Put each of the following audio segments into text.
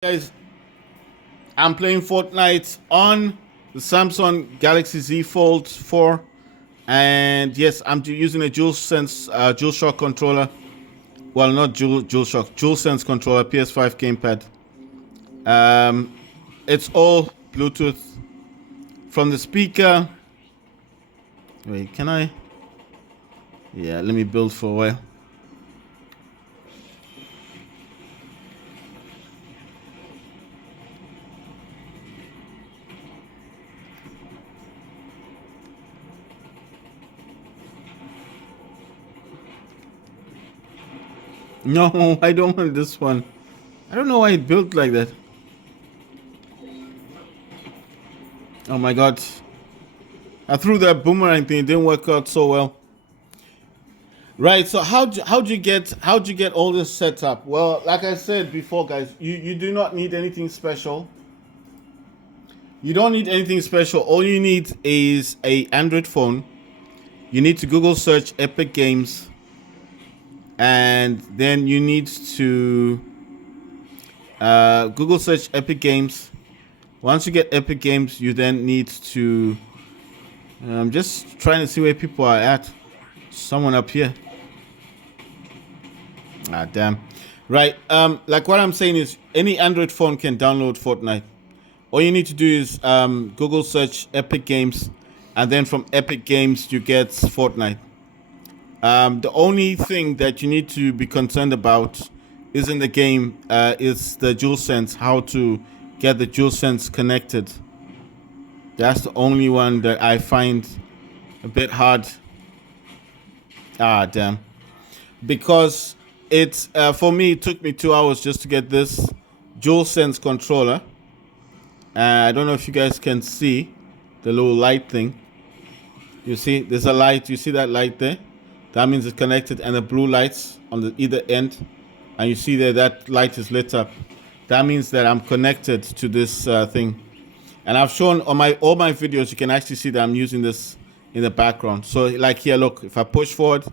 Guys, I'm playing Fortnite on the Samsung Galaxy Z Fold 4, and yes, I'm using a DualSense DualShock controller. Well, not DualShock, DualSense controller, PS5 gamepad. It's all Bluetooth from the speaker. Wait, can I? Yeah, let me build for a while. No, I don't want this one. I don't know why it built like that. Oh my god. I threw that boomerang thing, it didn't work out so well. Right, so how'd you get all this set up? Well, like I said before, guys, you do not need anything special. You don't need anything special. All you need is a Android phone. You need to Google search Epic Games, and then you need to Google search Epic Games. Once you get Epic Games, you then need to. I'm just trying to see where people are at. Someone up here. Ah, damn. Right. Like what I'm saying is, any Android phone can download Fortnite. All you need to do is Google search Epic Games, and then from Epic Games you get Fortnite. The only thing that you need to be concerned about is in the game is the DualSense, how to get the DualSense connected. That's the only one that I find a bit hard. Ah, damn. Because it's for me, it took me 2 hours just to get this DualSense controller. I don't know if you guys can see the little light thing. You see, there's a light. You see that light there? That means it's connected, and the blue lights on the either end. And you see there that light is lit up. That means that I'm connected to this thing. And I've shown on all my videos, you can actually see that I'm using this in the background. So like here, look, if I push forward,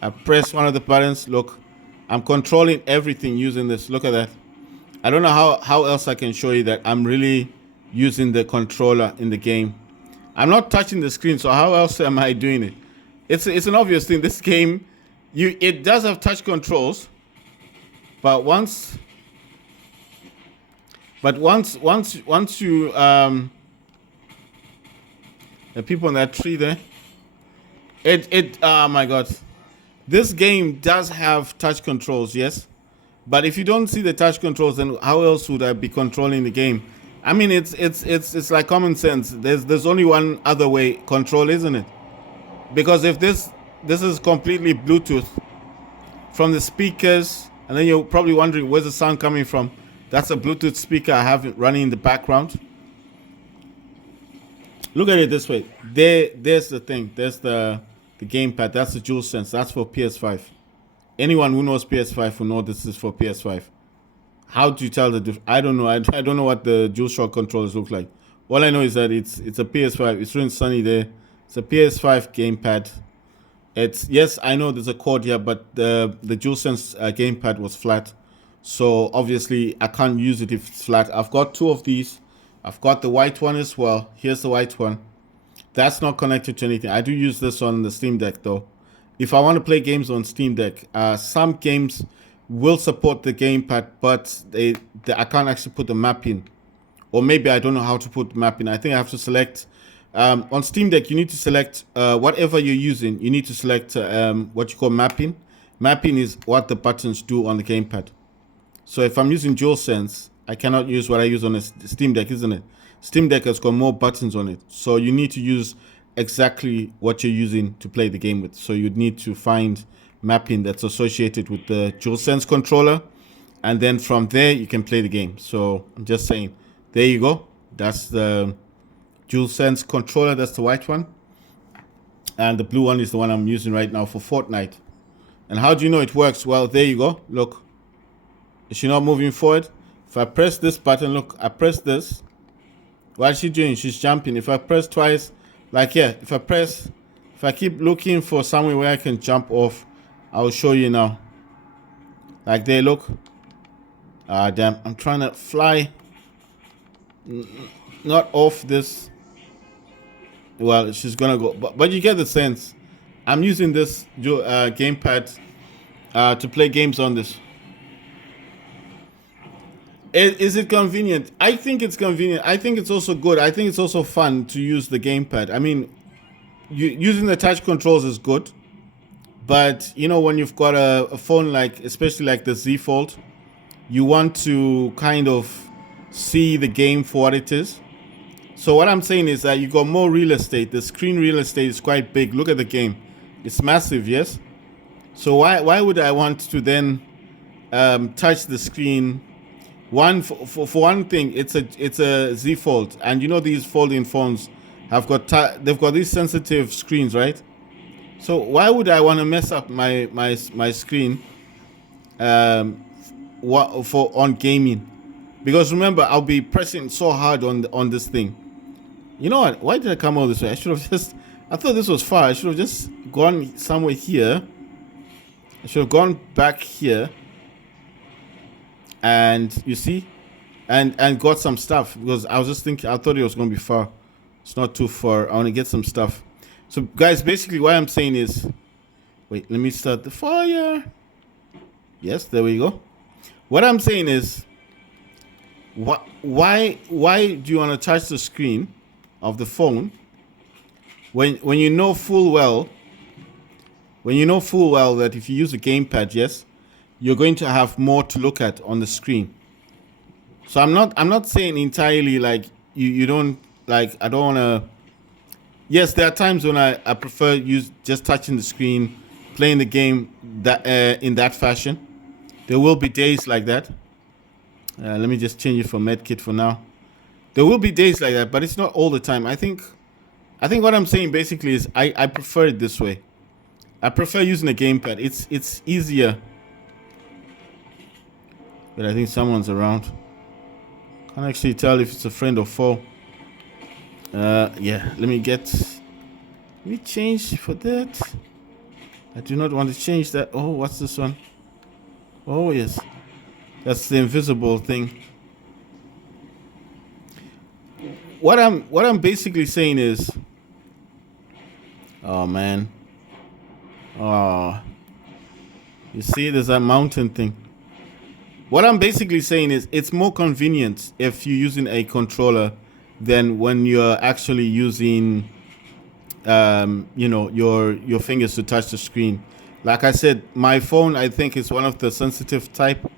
I press one of the buttons, look, I'm controlling everything using this. Look at that. I don't know how else I can show you that I'm really using the controller in the game. I'm not touching the screen, so how else am I doing it? It's an obvious thing. This game, it does have touch controls, but once you the people in that tree there, oh my god, this game does have touch controls, yes. But if you don't see the touch controls, then how else would I be controlling the game? I mean, it's like common sense. There's only one other way control, isn't it? Because if this is completely Bluetooth from the speakers, and then you're probably wondering where's the sound coming from. That's a Bluetooth speaker I have running in the background. Look at it this way. There's the thing. There's the gamepad. That's the DualSense. That's for PS5. Anyone who knows PS5 will know this is for PS5. How do you tell the difference? I don't know. I don't know what the DualShock controllers look like. All I know is that it's a PS5. It's really sunny there. It's a PS5 gamepad. Yes, I know there's a cord here, but the DualSense gamepad was flat. So obviously I can't use it if it's flat. I've got two of these. I've got the white one as well. Here's the white one. That's not connected to anything. I do use this on the Steam Deck though. If I want to play games on Steam Deck, some games will support the gamepad, but I can't actually put the map in. Or maybe I don't know how to put the map in. I think I have to select. On Steam Deck, you need to select whatever you're using. You need to select what you call mapping. Mapping is what the buttons do on the gamepad. So if I'm using DualSense, I cannot use what I use on a Steam Deck, isn't it? Steam Deck has got more buttons on it. So you need to use exactly what you're using to play the game with. So you'd need to find mapping that's associated with the DualSense controller. And then from there, you can play the game. So I'm just saying, there you go. That's the DualSense controller. That's the white one. And the blue one is the one I'm using right now for Fortnite. And how do you know it works? Well, there you go. Look. Is she not moving forward? If I press this button, look, I press this. What is she doing? She's jumping. If I press twice, like here, if I keep looking for somewhere where I can jump off, I'll show you now. Like there, look. Ah, damn. I'm trying to fly. Not off this. Well, she's gonna go. But you get the sense. I'm using this gamepad to play games on this. Is it convenient? I think it's convenient. I think it's also good. I think it's also fun to use the gamepad. I mean, using the touch controls is good. But, when you've got a phone like, especially like the Z Fold, you want to kind of see the game for what it is. So what I'm saying is that you got more real estate. The screen real estate is quite big. Look at the game; it's massive. Yes. So why would I want to then touch the screen? One for one thing, it's a Z Fold, and these folding phones have got they've got these sensitive screens, right? So why would I want to mess up my screen for on gaming? Because remember, I'll be pressing so hard on this thing. You know what? Why did I come all this way? I thought this was far. I should have just gone somewhere here. I should have gone back here. And you see? And got some stuff. Because I was just thinking, I thought it was going to be far. It's not too far. I want to get some stuff. So, guys, basically what I'm saying is... Wait, let me start the fire. Yes, there we go. What I'm saying is... Why do you want to touch the screen of the phone when you know full well that if you use a gamepad, yes, you're going to have more to look at on the screen. So I'm not saying entirely like you don't like, I don't want to. Yes, there are times when I prefer just touching the screen, playing the game that in that fashion. There will be days like that. Let me just change it for medkit for now. There will be days like that, but it's not all the time. I think what I'm saying basically is I prefer it this way. I prefer using a gamepad. It's easier. But I think someone's around. Can't actually tell if it's a friend or foe. Yeah, let me change for that. I do not want to change that. Oh, what's this one? Oh, yes. That's the invisible thing. What I'm basically saying is, oh man, oh, you see, there's that mountain thing. What I'm basically saying is, it's more convenient if you're using a controller than when you're actually using, your fingers to touch the screen. Like I said, my phone, I think, is one of the sensitive type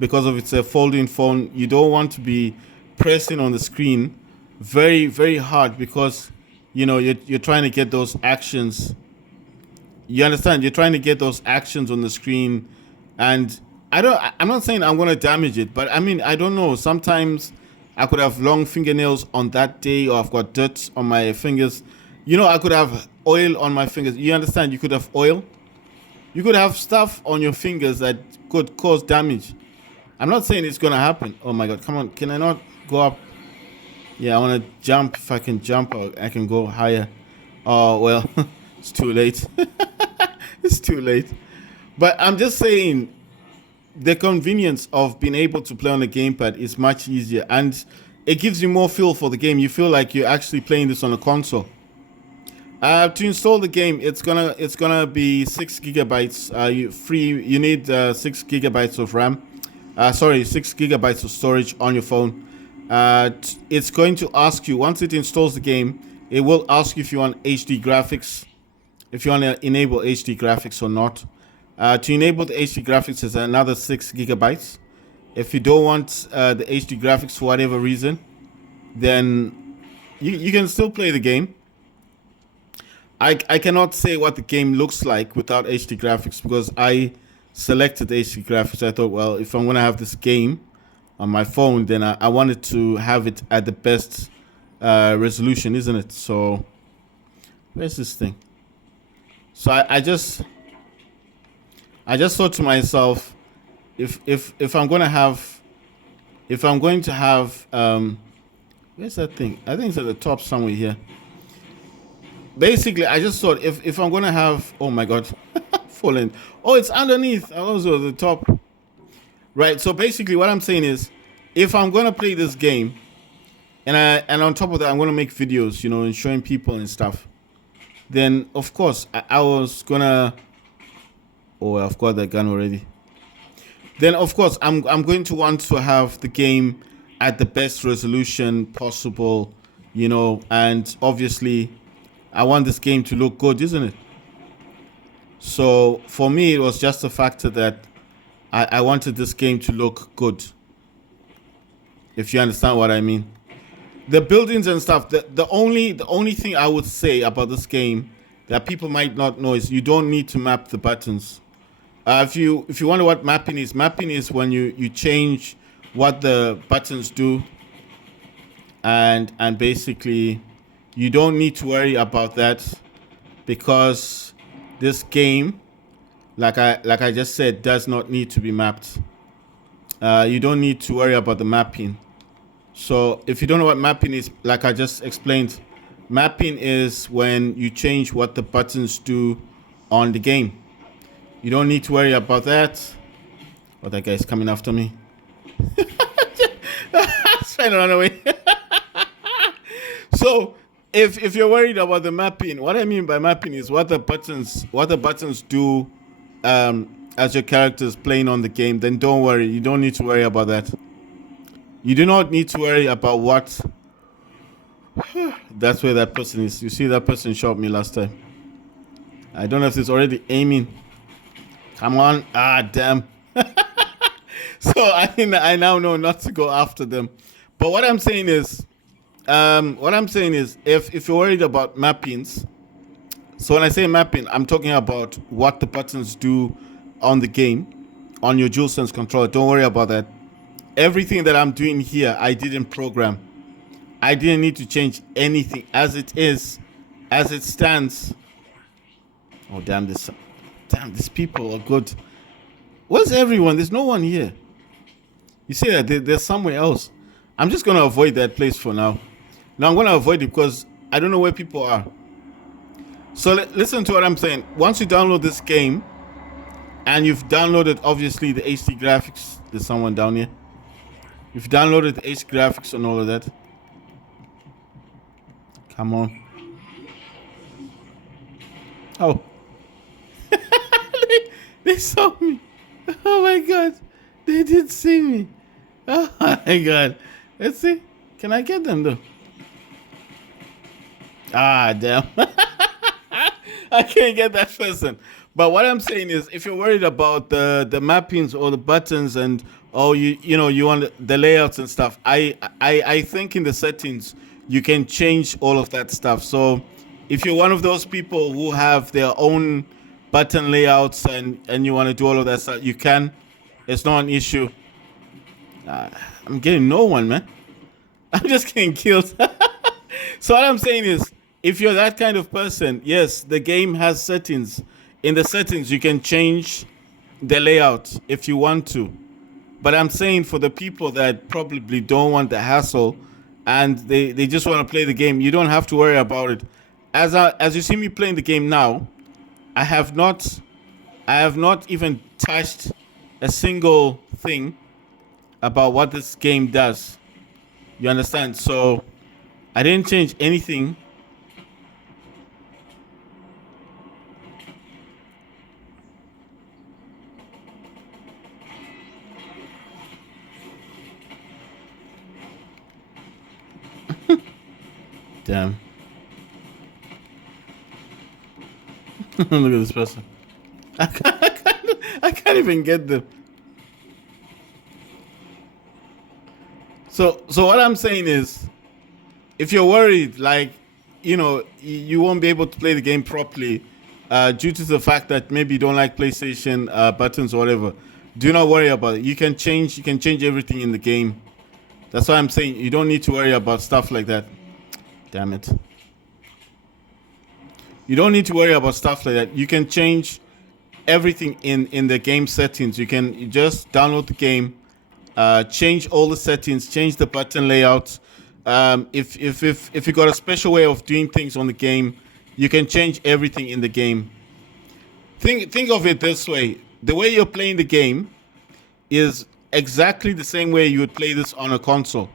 because of it's a folding phone. You don't want to be pressing on the screen very, very hard because you're trying to get those actions. You understand? You're trying to get those actions on the screen, and I'm not saying I'm gonna damage it, but I mean, I don't know. Sometimes I could have long fingernails on that day, or I've got dirt on my fingers. I could have oil on my fingers. You understand? You could have oil. You could have stuff on your fingers that could cause damage. I'm not saying it's gonna happen. Oh my God! Come on, can I not go up? Yeah, I want to jump. If I can jump, I can go higher. Oh, well, it's too late. It's too late. But I'm just saying the convenience of being able to play on a gamepad is much easier. And it gives you more feel for the game. You feel like you're actually playing this on a console. To install the game, it's gonna be 6 gigabytes. You need 6 gigabytes of RAM. 6 gigabytes of storage on your phone. It's going to ask you, once it installs the game, it will ask you if you want HD graphics, if you want to enable HD graphics or not. To enable the HD graphics is another 6 gigabytes. If you don't want the HD graphics for whatever reason, then you can still play the game. I cannot say what the game looks like without HD graphics because I selected HD graphics. I thought, well, if I'm going to have this game on my phone, then I wanted to have it at the best resolution, isn't it? So where's this thing? So I just thought to myself, if I'm going to have where's that thing? I think it's at the top somewhere here. Basically, I just thought if I'm going to have, oh my God, fallen. Oh, it's underneath. I was at the top. Right. So basically, what I'm saying is, if I'm gonna play this game, and on top of that, I'm gonna make videos, and showing people and stuff. Then of course I was gonna. Oh, I've got that gun already. Then of course I'm going to want to have the game at the best resolution possible, and obviously I want this game to look good, isn't it? So for me, it was just a factor that I wanted this game to look good, if you understand what I mean. The buildings and stuff. The only thing I would say about this game that people might not know is you don't need to map the buttons. If you wonder what mapping is when you change what the buttons do, and basically you don't need to worry about that because this game, like I just said, does not need to be mapped. You don't need to worry about the mapping. So if you don't know what mapping is, like I just explained, mapping is when you change what the buttons do on the game. You don't need to worry about that. Oh, that guy's coming after me. He's trying to run away. So if you're worried about the mapping, what I mean by mapping is what the buttons do as your character's playing on the game, then don't worry. You don't need to worry about that. You do not need to worry about what. That's where that person is. You see, that person shot me last time. I don't know if it's already aiming. Come on. Ah, damn. So I now know not to go after them. But what I'm saying is, if you're worried about mappings, so when I say mapping, I'm talking about what the buttons do on the game, on your DualSense controller. Don't worry about that. Everything that I'm doing here, I didn't program. I didn't need to change anything as it is, as it stands. Oh, damn, these people are good. Where's everyone? There's no one here. You see that they're somewhere else. I'm just going to avoid that place for now. Now I'm going to avoid it because I don't know where people are. So listen to what I'm saying. Once you download this game, and you've downloaded, obviously, the HD graphics. There's someone down here. You've downloaded the HD graphics and all of that. Come on. Oh. They saw me. Oh my god. They did see me. Oh my god. Let's see. Can I get them though? Ah, damn. I can't get that person. But what I'm saying is, if you're worried about the mappings or the buttons and you want the layouts and stuff, I think in the settings you can change all of that stuff. So if you're one of those people who have their own button layouts and you want to do all of that stuff, you can. It's not an issue. I'm getting no one, man. I'm just getting killed. So what I'm saying is, if you're that kind of person, yes, the game has settings. In the settings, you can change the layout if you want to. But I'm saying for the people that probably don't want the hassle and they just want to play the game, you don't have to worry about it. As you see me playing the game now, I have not even touched a single thing about what this game does. You understand? So I didn't change anything. Damn. Look at this person. I can't even get them. So what I'm saying is, if you're worried, like, you won't be able to play the game properly due to the fact that maybe you don't like PlayStation buttons or whatever, do not worry about it. You can change everything in the game. That's why I'm saying you don't need to worry about stuff like that. Damn it. You don't need to worry about stuff like that. You can change everything in the game settings. You just download the game, change all the settings, change the button layout. If you got a special way of doing things on the game, you can change everything in the game. Think of it this way: the way you're playing the game is exactly the same way you would play this on a console.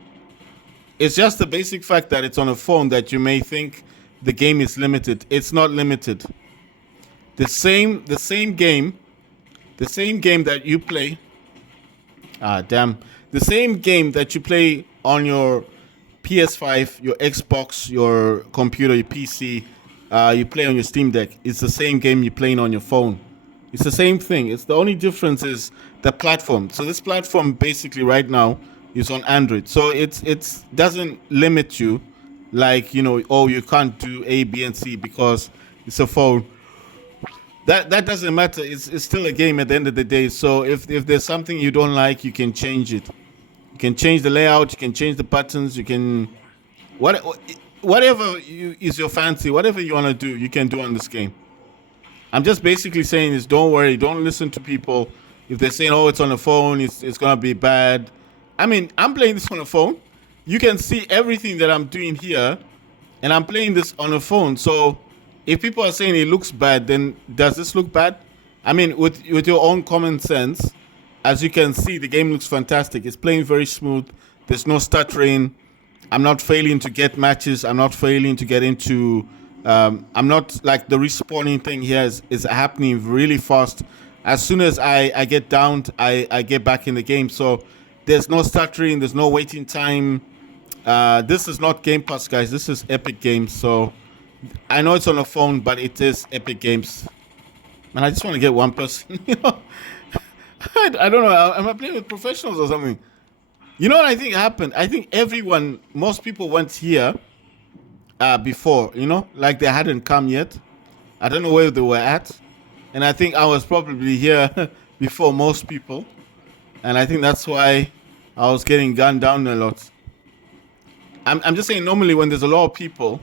It's just the basic fact that it's on a phone that you may think the game is limited. It's not limited. The same game that you play. Ah, damn. The same game that you play on your PS5, your Xbox, your computer, your PC, you play on your Steam Deck. It's the same game you're playing on your phone. It's the same thing. It's the only difference is the platform. So this platform basically right now is on Android. So it's doesn't limit you like, oh, you can't do A, B, and C because it's a phone. That doesn't matter. It's still a game at the end of the day. So if there's something you don't like, you can change it. You can change the layout. You can change the buttons. You can whatever is your fancy. Whatever you want to do, you can do on this game. I'm just basically saying is don't worry. Don't listen to people if they're saying, oh, it's on the phone. It's gonna be bad. I mean, I'm playing this on a phone. You can see everything that I'm doing here, and I'm playing this on a phone. So if people are saying it looks bad, then does this look bad? I mean, with your own common sense, as you can see, the game looks fantastic. It's playing very smooth. There's no stuttering. I'm not failing to get matches. I'm not failing to get into. I'm not like the respawning thing here is happening really fast. As soon as I get downed, I get back in the game. So there's no stuttering. There's no waiting time. This is not Game Pass, guys. This is Epic Games. So I know it's on a phone, but it is Epic Games. Man, I just want to get one person. I don't know. Am I playing with professionals or something? You know what I think happened? I think most people went here before, like they hadn't come yet. I don't know where they were at. And I think I was probably here before most people. And I think that's why I was getting gunned down a lot. I'm just saying, normally when there's a lot of people,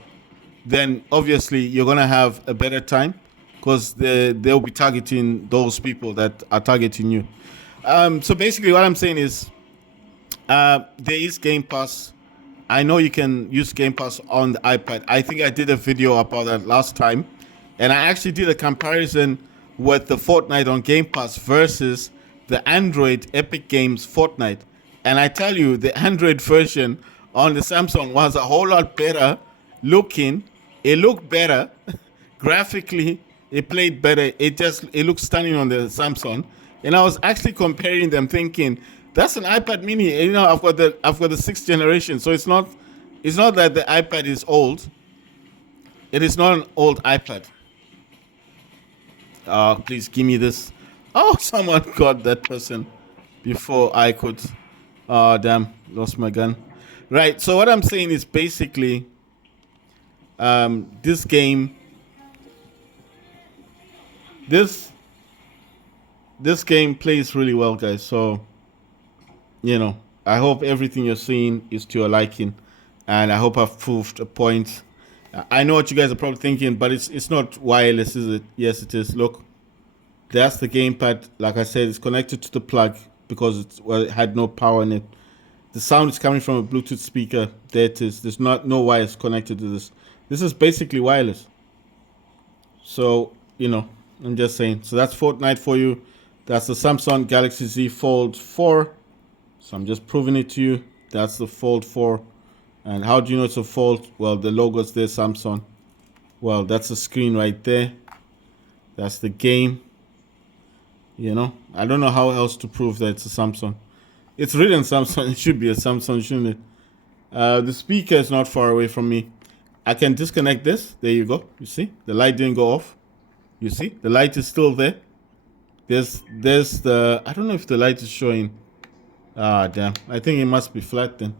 then obviously you're going to have a better time because they'll be targeting those people that are targeting you. So basically what I'm saying is there is Game Pass. I know you can use Game Pass on the iPad. I think I did a video about that last time. And I actually did a comparison with the Fortnite on Game Pass versus the Android Epic Games Fortnite. And I tell you, the Android version on the Samsung was a whole lot better looking. It looked better graphically. It played better. It looked stunning on the Samsung. And I was actually comparing them, thinking that's an iPad Mini. I've got the 6th generation, so it's not that the iPad is old. It is not an old iPad. Please give me this. Oh, someone got that person before I could. Oh, damn, lost my gun. Right. So what I'm saying is basically. This game plays really well, guys. So, I hope everything you're seeing is to your liking, and I hope I've proved a point. I know what you guys are probably thinking, but it's not wireless, is it? Yes, it is. Look, that's the gamepad. Like I said, it's connected to the plug because it had no power in it. The sound is coming from a Bluetooth speaker. There it is. There's no wires connected to this. This is basically wireless. So, I'm just saying. So that's Fortnite for you. That's the Samsung Galaxy Z Fold 4. So I'm just proving it to you. That's the Fold 4. And how do you know it's a Fold? Well, the logo's there, Samsung. Well, that's the screen right there. That's the game. I don't know how else to prove that it's a Samsung. It's written Samsung. It should be a Samsung, shouldn't it? The speaker is not far away from me. I can disconnect this. There you go. You see? The light didn't go off. You see? The light is still there. There's the... I don't know if the light is showing. Ah, damn. I think it must be flat then.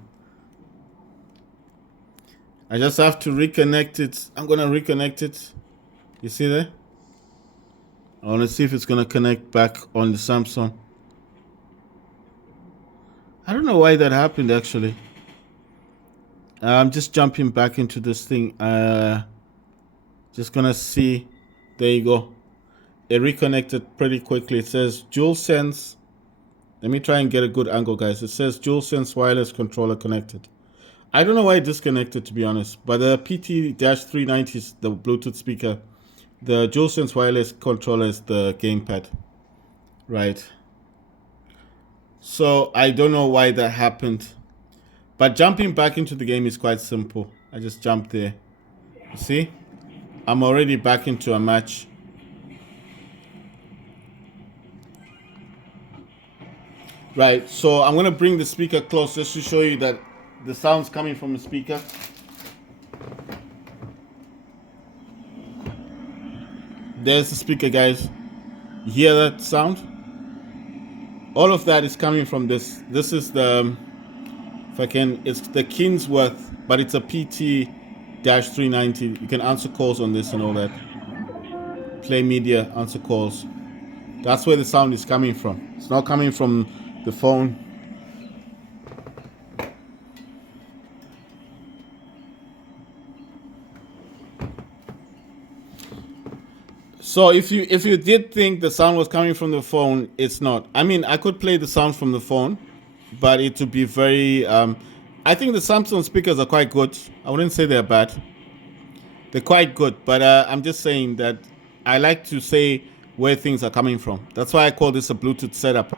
I just have to reconnect it. I'm going to reconnect it. You see there? I want to see if it's going to connect back on the Samsung. I don't know why that happened, actually. I'm just jumping back into this thing. Just gonna see. There you go. It reconnected pretty quickly. It says DualSense. Let me try and get a good angle, guys. It says DualSense wireless controller connected. I don't know why it disconnected, to be honest. But the PT-390 is the Bluetooth speaker. The DualSense wireless controller is the gamepad. Right. So I don't know why that happened. But jumping back into the game is quite simple. I just jumped there. You see? I'm already back into a match. Right, so I'm going to bring the speaker close just to show you that the sound's coming from the speaker. There's the speaker, guys. You hear that sound? All of that is coming from this. This is the, if I can, it's the Kingsworth, but it's a PT-390. You can answer calls on this and all that. Play media, answer calls. That's where the sound is coming from. It's not coming from the phone. So if you did think the sound was coming from the phone, it's not. I mean, I could play the sound from the phone, but it would be very. I think the Samsung speakers are quite good. I wouldn't say they're bad. They're quite good, but I'm just saying that I like to say where things are coming from. That's why I call this a Bluetooth setup.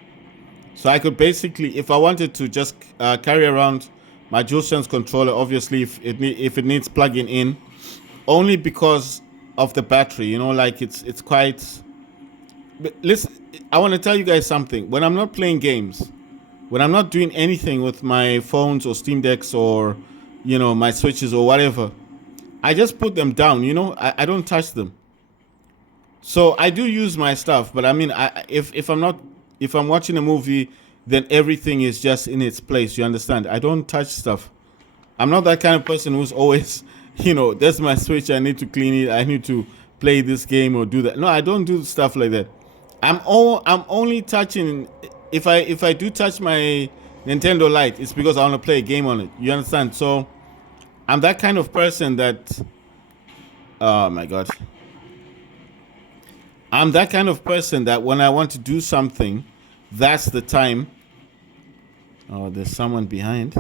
So I could basically, if I wanted to just carry around my DualSense controller, obviously if it needs plugging in, only because of the battery, you know, like it's quite. But listen, I want to tell you guys something. When I'm not playing games, when I'm not doing anything with my phones or Steam Decks or, you know, my Switches or whatever, I just put them down. You know, I don't touch them. So I do use my stuff, but I mean, if I'm watching a movie, then everything is just in its place. You understand? I don't touch stuff. I'm not that kind of person who's always, you know, that's my Switch. I need to clean it. I need to play this game or do that. No, I don't do stuff like that. I'm only touching. If I do touch my Nintendo Lite, it's because I want to play a game on it. You understand? So I'm that kind of person that. Oh my god. I'm that kind of person that when I want to do something, that's the time. Oh, there's someone behind.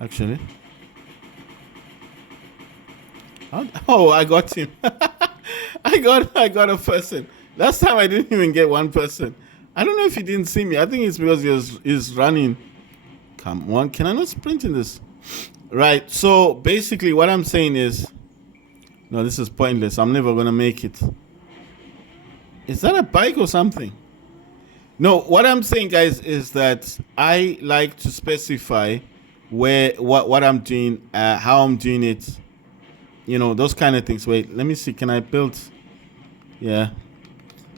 Actually. Oh, I got him. I got a person. Last time I didn't even get one person. I don't know if he didn't see me. I think it's because he's running. Come on, can I not sprint in this? Right. So basically, what I'm saying is, no, this is pointless. I'm never gonna make it. Is that a bike or something? No, what I'm saying, guys, is that I like to specify what I'm doing, how I'm doing it. You know, those kind of things. Wait, let me see. Can I build? Yeah,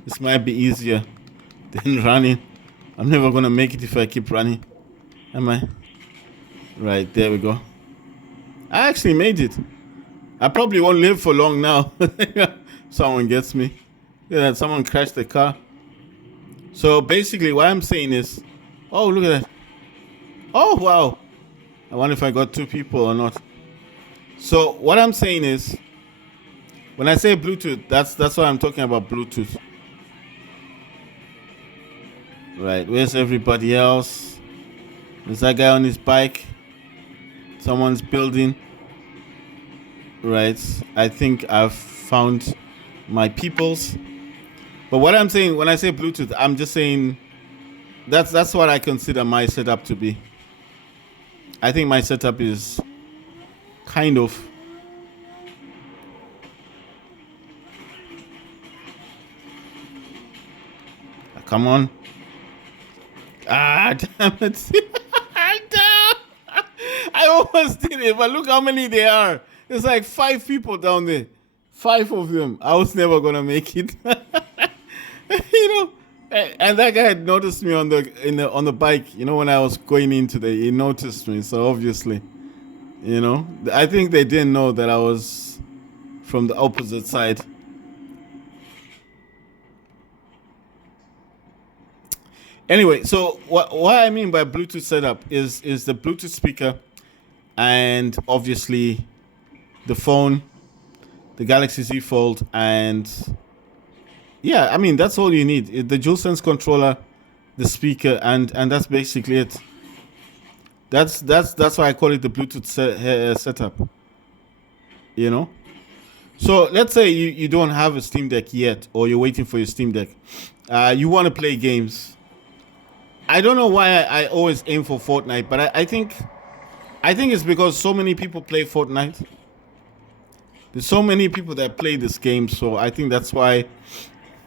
this might be easier than running. I'm never gonna make it if I keep running. Am I? Right, there we go. I actually made it. I probably won't live for long now. Someone gets me. Yeah, someone crashed the car. So basically what I'm saying is, oh, look at that. Oh, wow. I wonder if I got two people or not. So what I'm saying is, when I say Bluetooth, that's what I'm talking about, Bluetooth. Right, where's everybody else? There's that guy on his bike. Someone's building. Right, I think I've found my peoples. But what I'm saying, when I say Bluetooth, I'm just saying that's what I consider my setup to be. I think my setup is kind of. Come on. Ah, damn it. I almost did it, but look how many there are. There's like 5 people down there. 5 of them. I was never going to make it. You know, and that guy had noticed me on the bike. You know, when I was going in today, he noticed me. So obviously, you know, I think they didn't know that I was from the opposite side. Anyway, so what I mean by Bluetooth setup is the Bluetooth speaker, and obviously the phone, the Galaxy Z Fold, and yeah, I mean that's all you need. The DualSense controller, the speaker, and that's basically it. That's why I call it the Bluetooth setup. You know. So let's say you don't have a Steam Deck yet, or you're waiting for your Steam Deck. You want to play games. I don't know why I always aim for Fortnite, but I think it's because so many people play Fortnite. There's so many people that play this game, so I think that's why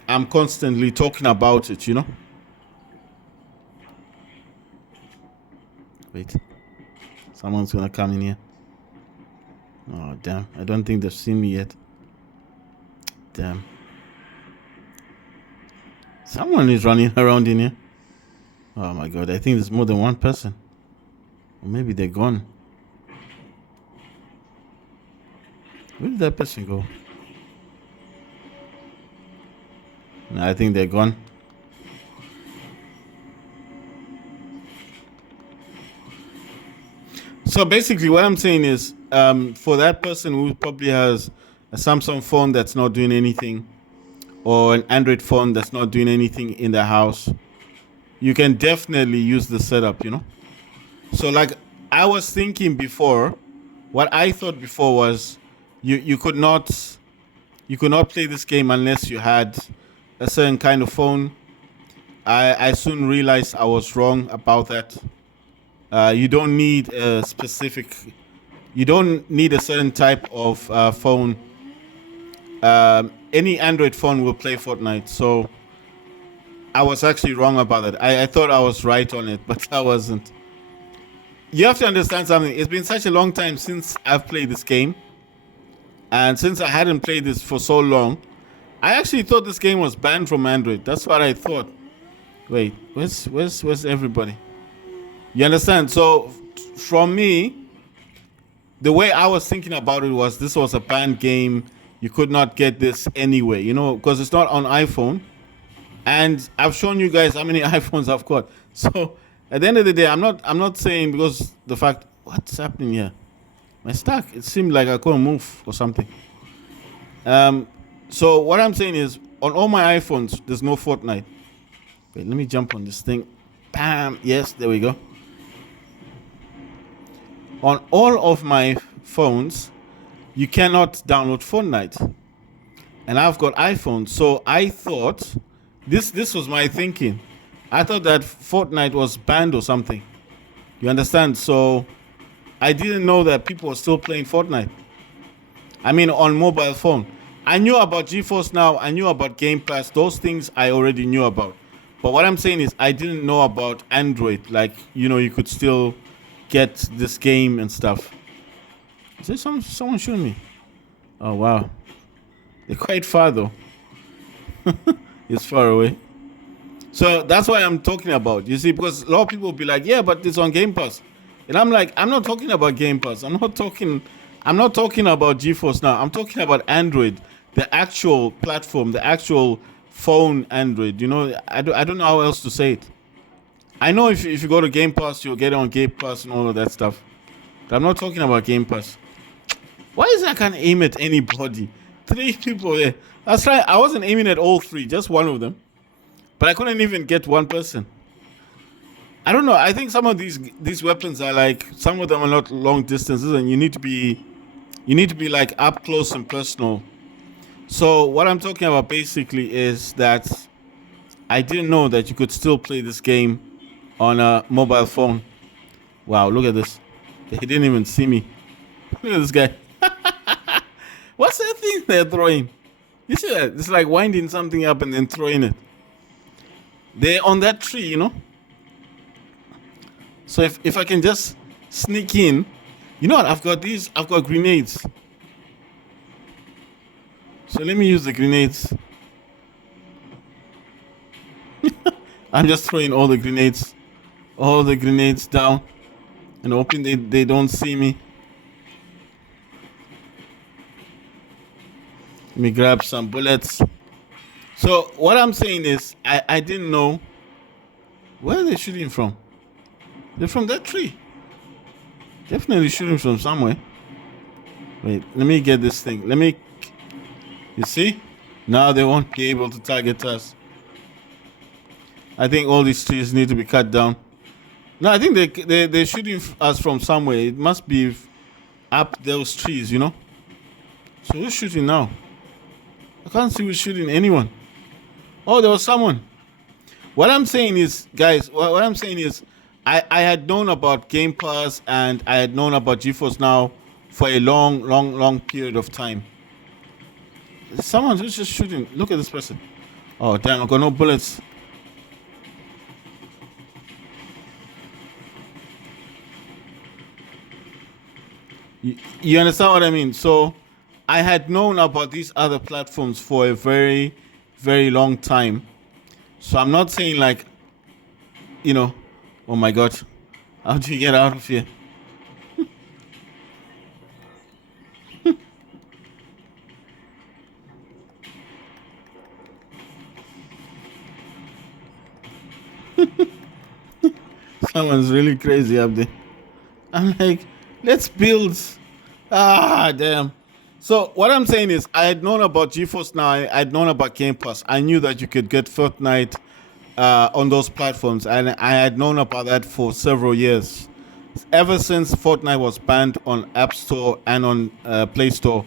I'm constantly talking about it. Wait, someone's gonna come in here. Oh damn! I don't think they've seen me yet. Damn. Someone is running around in here. Oh my god! I think there's more than one person. Or maybe they're gone. Where did that person go? No, I think they're gone. So basically, what I'm saying is, for that person who probably has a Samsung phone that's not doing anything, or an Android phone that's not doing anything in the house, you can definitely use the setup. So like I was thinking before, what I thought before was you could not play this game unless you had a certain kind of phone. I soon realized I was wrong about that. You don't need a specific. You don't need a certain type of phone. Any Android phone will play Fortnite. So I was actually wrong about that. I thought I was right on it, but I wasn't. You have to understand something. It's been such a long time since I've played this game, and since I hadn't played this for so long, I actually thought this game was banned from Android. That's what I thought. Wait, where's everybody? You understand? So from me, the way I was thinking about it was this was a banned game. You could not get this anyway, because it's not on iPhone. And I've shown you guys how many iPhones I've got. So at the end of the day, I'm not saying because the fact what's happening here. My stack, it seemed like I couldn't move or something. So what I'm saying is on all my iPhones, there's no Fortnite. Wait, let me jump on this thing. Bam! Yes, there we go. On all of my phones, you cannot download Fortnite. And I've got iPhone, so I thought this was my thinking. I thought that Fortnite was banned or something. You understand? So I didn't know that people were still playing Fortnite. I mean, on mobile phone. I knew about GeForce Now. I knew about Game Pass. Those things I already knew about. But what I'm saying is I didn't know about Android. Like, you could still get this game and stuff. Is there someone shooting me? Oh, wow. They're quite far, though. It's far away. So that's why I'm talking about. You see, because a lot of people will be like, yeah, but it's on Game Pass. And I'm like, I'm not talking about Game Pass. I'm not talking about GeForce Now. I'm talking about Android, the actual platform, the actual phone Android. I don't know how else to say it. I know if you go to Game Pass, you'll get it on Game Pass and all of that stuff. But I'm not talking about Game Pass. Why is it I can't aim at anybody? 3 people there. That's right. I wasn't aiming at all 3, just one of them. But I couldn't even get one person. I don't know. I think some of these weapons are like, some of them are not long distances, and you need to be like up close and personal. So what I'm talking about basically is that I didn't know that you could still play this game on a mobile phone. Wow, look at this. They didn't even see me. Look at this guy. What's that thing they're throwing? You see that? It's like winding something up and then throwing it. They're on that tree, So if I can just sneak in, you know what? I've got grenades. So let me use the grenades. I'm just throwing all the grenades down and hoping they don't see me. Let me grab some bullets. So what I'm saying is I didn't know. Where are they shooting from? They're from that tree. Definitely shooting from somewhere. Wait, let me get this thing. You see? Now they won't be able to target us. I think all these trees need to be cut down. No, I think they're shooting us from somewhere. It must be up those trees, So who's shooting now? I can't see who's shooting anyone. Oh, there was someone. What I'm saying is, guys, what I'm saying is, I had known about Game Pass and I had known about GeForce Now for a long period of time. Someone who's just shooting. Look at this person. Oh, damn, I got no bullets. You understand what I mean? So, I had known about these other platforms for a very long time. So, I'm not saying like, you know, oh my God, how do you get out of here? Someone's really crazy up there. I'm like, let's build. Ah, damn. So what I'm saying is, I had known about GeForce Now. I'd known about Game Pass. I knew that you could get Fortnite on those platforms, and I had known about that for several years. Ever since Fortnite was banned on App Store and on Play Store,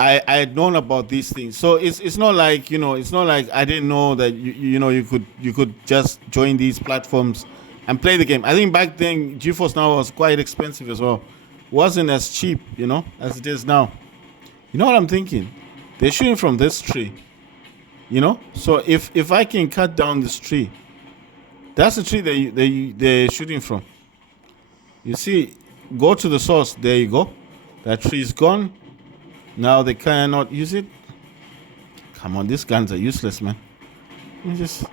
I had known about these things. So it's not like, it's not like I didn't know that you could just join these platforms and play the game. I think back then GeForce Now was quite expensive as well. Wasn't as cheap, as it is now. You know what I'm thinking? They're shooting from this tree, So if I can cut down this tree, that's the tree they're shooting from. You see, go to the source. There you go. That tree is gone. Now they cannot use it. Come on, these guns are useless, man. They just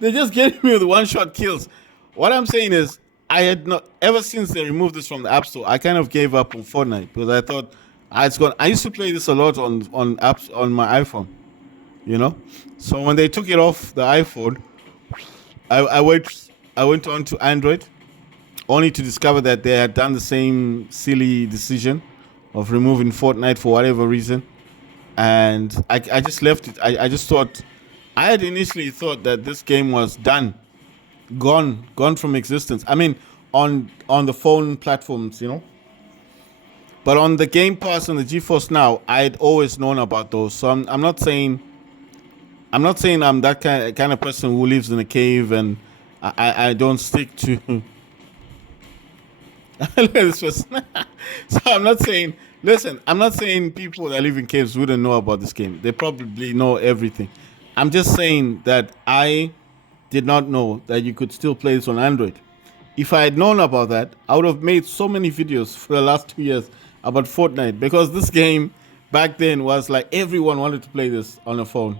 they're just getting me with one-shot kills. What I'm saying is, I had not ever since they removed this from the App Store. I kind of gave up on Fortnite because I thought it's gone. I used to play this a lot on apps on my iPhone, So when they took it off the iPhone, I went on to Android, only to discover that they had done the same silly decision of removing Fortnite for whatever reason, and I just left it. I just thought, I had initially thought that this game was done, gone from existence. I mean, on the phone platforms, but on the Game Pass and the GeForce Now, I'd always known about those. So I'm not saying I'm that kind of person who lives in a cave and I don't stick to. Look at this person. So I'm not saying. Listen, I'm not saying people that live in caves wouldn't know about this game. They probably know everything. I'm just saying that I did not know that you could still play this on Android. If I had known about that, I would have made so many videos for the last 2 years about Fortnite, because this game back then was like everyone wanted to play this on a phone.